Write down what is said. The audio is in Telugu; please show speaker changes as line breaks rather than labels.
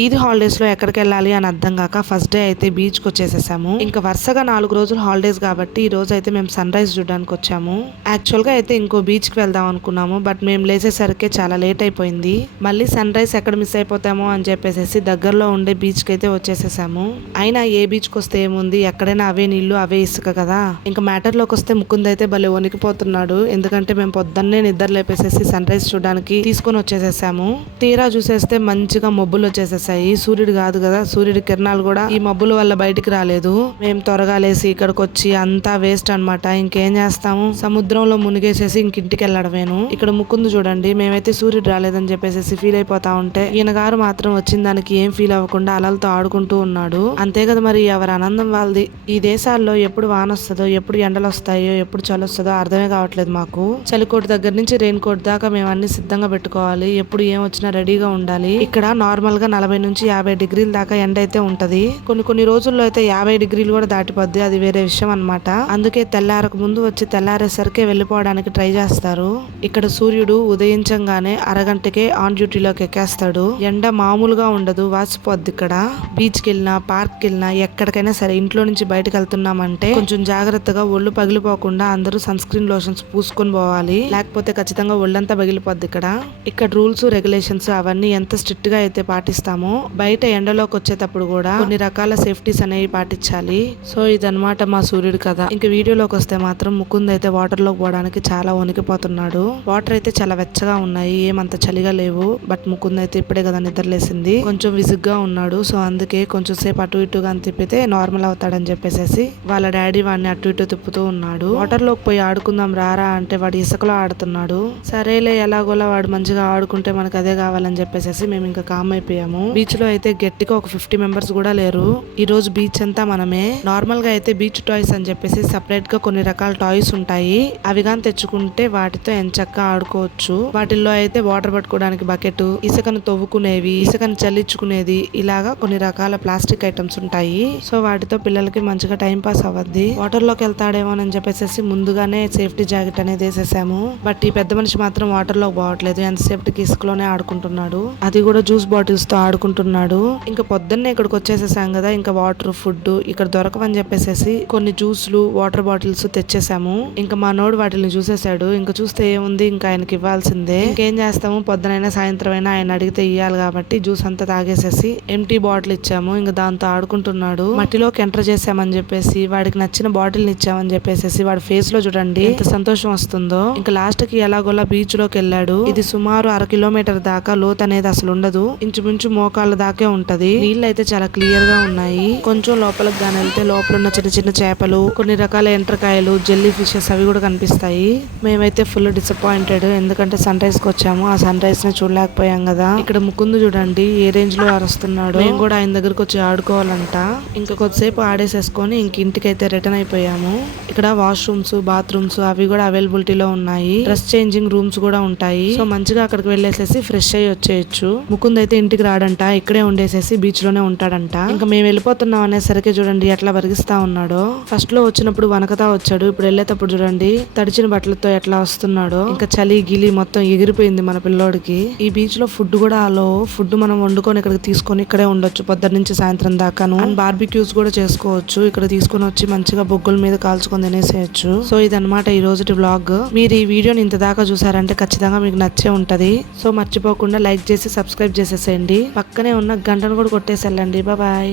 ఈద్ హాలిడేస్లో ఎక్కడికి వెళ్ళాలి అని అర్థం కాక ఫస్ట్ డే అయితే బీచ్కి వచ్చేసేసాము. ఇంకా వరుసగా నాలుగు రోజులు హాలిడేస్ కాబట్టి ఈ రోజు అయితే మేము సన్ రైజ్ చూడడానికి వచ్చాము. యాక్చువల్గా అయితే ఇంకో బీచ్కి వెళ్దాం అనుకున్నాము బట్ మేము లేచేసరికి చాలా లేట్ అయిపోయింది. మళ్ళీ సన్ రైజ్ ఎక్కడ మిస్ అయిపోతామో అని చెప్పేసి దగ్గరలో ఉండే బీచ్కి అయితే వచ్చేసేసాము. అయినా ఏ బీచ్కి వస్తే ఏముంది? ఎక్కడైనా అవే నీళ్ళు అవే ఇసుక కదా? ఇంకా మ్యాటర్లోకి వస్తే ముకుంద్ అయితే భలే వణికిపోతున్నాడు. ఎందుకంటే మేము పొద్దున్నే నిద్ర లేపేసేసి సన్ రైజ్ చూడడానికి తీసుకొని వచ్చేసేసాము. తీరా చూసేస్తే మంచిగా మబ్బులు వచ్చేసాయి సూర్యుడు కాదు కదా సూర్యుడి కిరణాలు కూడా ఈ మబ్బుల వల్ల బయటికి రాలేదు. మేము త్వరగా లేసి ఇక్కడికి వచ్చి అంతా వేస్ట్ అన్నమాట. ఇంకేం చేస్తాము? సముద్రంలో మునిగేసేసి ఇంకింటికి వెళ్ళడమేను ఇక్కడ ముక్కుంది చూడండి. మేమైతే సూర్యుడు రాలేదని చెప్పేసి ఫీల్ అయిపోతా ఉంటే ఈయన గారు మాత్రం వచ్చిన దానికి ఏం ఫీల్ అవ్వకుండా అలలతో ఆడుకుంటూ ఉన్నాడు. అంతే కదా మరి ఎవరి ఆనందం వాళ్ళది? ఈ దేశాల్లో ఎప్పుడు వాన వస్తుందో ఎప్పుడు ఎండలు వస్తాయో ఎప్పుడు చలి వస్తుందో అర్థమే కావట్లేదు మాకు. చలికోటు దగ్గర నుంచి రెయిన్ కోట్ దాకా మేము అన్ని సిద్ధంగా పెట్టుకోవాలి. ఎప్పుడు ఏం వచ్చినా రెడీగా ఉండాలి. ఇక్కడ నార్మల్గా నలభై నుంచి యాభై డిగ్రీల దాకా ఎండ అయితే ఉంటది. కొన్ని కొన్ని రోజుల్లో అయితే యాభై డిగ్రీలు కూడా దాటిపోద్ది. అది వేరే విషయం అన్నమాట. అందుకే తెల్లారకు ముందు వచ్చి తెల్లారేసరికే వెళ్ళిపోవడానికి ట్రై చేస్తారు. ఇక్కడ సూర్యుడు ఉదయించంగానే అరగంటకే ఆన్ డ్యూటీలోకి ఎక్కేస్తాడు. ఎండ మామూలుగా ఉండదు. వాసిపోద్ది ఇక్కడ. బీచ్కి వెళ్ళినా పార్క్కి వెళ్ళినా ఎక్కడికైనా సరే ఇంట్లో నుంచి బయటకు వెళ్తున్నామంటే కొంచెం జాగ్రత్తగా ఒళ్ళు పగిలిపోకుండా అందరూ సన్ స్క్రీన్ లోషన్స్ పూసుకొని పోవాలి. లేకపోతే ఖచ్చితంగా ఒళ్ళంతా పగిలిపోద్ది ఇక్కడ. ఇక్కడ రూల్స్ రెగ్యులేషన్స్ అవన్నీ ఎంత స్ట్రిక్ట్గా అయితే పాటిస్తాము బయట ఎండలోకి వచ్చేటప్పుడు కూడా కొన్ని రకాల సేఫ్టీస్ అనేవి పాటించాలి. సో ఇదనమాట మా సూర్యుడు కథ. ఇంకా వీడియోలోకి వస్తే మాత్రం ముకుంద్ అయితే వాటర్లోకి పోవడానికి చాలా వణికిపోతున్నాడు. వాటర్ అయితే చాలా వెచ్చగా ఉన్నాయి. ఏమంత చలిగా లేవు. బట్ ముకుంద్ అయితే ఇప్పుడే కదా నిద్రలేసింది. కొంచెం విసుగ్గా ఉన్నాడు. సో అందుకే కొంచెం సేపు అటు ఇటుగా అని తిప్పితే నార్మల్ అవుతాడని చెప్పేసి వాళ్ళ డాడీ వాడిని అటు ఇటు తిప్పుతూ ఉన్నాడు. వాటర్లోకి పోయి ఆడుకుందాం రారా అంటే వాడు ఇసుకలో ఆడుతున్నాడు. సరేలే ఎలాగోలా వాడు మంచిగా ఆడుకుంటే మనకు అదే కావాలని చెప్పేసి మేము ఇంకా కామ్ అయిపోయాము. బీచ్లో అయితే గట్టిగా ఒక ఫిఫ్టీ మెంబర్స్ కూడా లేరు. ఈ రోజు బీచ్ అంతా మనమే. నార్మల్గా అయితే బీచ్ టాయ్స్ అని చెప్పేసి సెపరేట్గా కొన్ని రకాల టాయ్స్ ఉంటాయి. అవి కానీ తెచ్చుకుంటే వాటితో ఎంచక్కా ఆడుకోవచ్చు. వాటిల్లో అయితే వాటర్ పట్టుకోవడానికి బకెట్ ఇసుకను తవ్వుకునేవి ఇసుకను చల్లించుకునేది ఇలాగా కొన్ని రకాల ప్లాస్టిక్ ఐటమ్స్ ఉంటాయి. సో వాటితో పిల్లలకి మంచిగా టైం పాస్ అవ్వద్ది. వాటర్లోకి వెళ్తాడేమో అని చెప్పేసి ముందుగానే సేఫ్టీ జాకెట్ అనేది వేసేసాము. బట్ ఈ పెద్ద మనిషి మాత్రం వాటర్లోకి పోవట్లేదు. ఎంతసేపటికి ఇసుకలోనే ఆడుకుంటున్నాడు. అది కూడా జ్యూస్ బాటిల్స్తో ఆడుకుంటున్నాడు. ఇంకా పొద్దున్నే ఇక్కడికి వచ్చేసేసాం కదా ఇంకా వాటర్ ఫుడ్ ఇక్కడ దొరకవని చెప్పేసి కొన్ని జ్యూస్లు వాటర్ బాటిల్స్ తెచ్చేసాము. ఇంకా మా నోడు వాటిని చూసేసాడు. ఇంకా చూస్తే ఏముంది? ఇంకా ఆయనకి ఇవ్వాల్సిందే. ఇంకేం చేస్తాము? పొద్దునైనా సాయంత్రం అయినా ఆయన అడిగితే ఇవ్వాలి కాబట్టి జ్యూస్ అంతా తాగేసేసి ఎంటీ బాటిల్ ఇచ్చాము. ఇంకా దాంతో ఆడుకుంటున్నాడు. మట్టిలోకి ఎంటర్ చేసామని చెప్పేసి వాడికి నచ్చిన బాటిల్ ఇచ్చామని చెప్పేసి వాడి ఫేస్లో చూడండి ఎంత సంతోషం వస్తుందో. ఇంకా లాస్ట్కి ఎలాగోలా బీచ్లోకి వెళ్ళాడు. ఇది సుమారు అర కిలోమీటర్ దాకా లోత్ అనేది అసలు ఉండదు. ఇంచుమించు మోకాళ్ళ దాకే ఉంటది. నీళ్ళు అయితే చాలా క్లియర్గా ఉన్నాయి. కొంచెం లోపలికి గాని వెళ్తే లోపల ఉన్న చిన్న చిన్న చేపలు కొన్ని రకాల ఎంట్రకాయలు జెల్లీ ఫిషెస్ అవి కూడా కనిపిస్తాయి. మేమైతే ఫుల్ డిసప్పాయింటెడ్. ఎందుకంటే సన్ రైజ్కి వచ్చాము. ఆ సన్ రైజ్ని చూడలేకపోయాం కదా. ఇక్కడ ముకుందు చూడండి. ఏ రేంజ్లో అరుస్తున్నాడు. మేము కూడా ఆయన దగ్గరకు వచ్చి ఆడుకోవాలంట. ఇంకా కొద్దిసేపు ఆడేసేసుకొని ఇంక ఇంటికి అయితే రిటర్న్ అయిపోయాము. ఇక్కడ వాష్రూమ్స్ బాత్రూమ్స్ అవి కూడా అవైలబిలిటీలో ఉన్నాయి. డ్రెస్ చేంజింగ్ రూమ్స్ కూడా ఉంటాయి. సో మంచిగా అక్కడికి వెళ్ళేసేసి ఫ్రెష్ అయ్యి వచ్చేయచ్చు. ముకుంద్ అయితే ఇంటికి రాడంట ఇక్కడే ఉండేసేసి బీచ్లోనే ఉంటాడంట. ఇంకా మేము వెళ్ళిపోతున్నాం అనేసరికి చూడండి ఎట్లా బరిగిస్తా ఉన్నాడో. ఫస్ట్లో వచ్చినప్పుడు వనకతా వచ్చాడు ఇప్పుడు వెళ్ళేటప్పుడు చూడండి తడిచిన బట్టలతో ఎట్లా వస్తున్నాడో. ఇంకా చలి గిలి మొత్తం ఎగిరిపోయింది మన పిల్లోడికి. ఈ బీచ్లో ఫుడ్ కూడా అలో ఫుడ్ మనం వండుకొని ఇక్కడికి తీసుకొని ఇక్కడే ఉండొచ్చు పొద్దున్న నుంచి సాయంత్రం దాకాను. అండ్ బార్బిక్యూస్ కూడా చేసుకోవచ్చు ఇక్కడ తీసుకొని వచ్చి మంచిగా బొగ్గుల మీద కాల్చుకొని తినేసేయచ్చు. సో ఇదనమాట ఈ రోజుటి వ్లాగ్ మీరు ఈ వీడియోని ఇంత దాకా చూసారంటే ఖచ్చితంగా మీకు నచ్చే ఉంటది. సో మర్చిపోకుండా లైక్ చేసి సబ్స్క్రైబ్ చేసేసేయండి. పక్కనే ఉన్న గంటను కూడా కొట్టేసి వెళ్ళండి బాబాయ్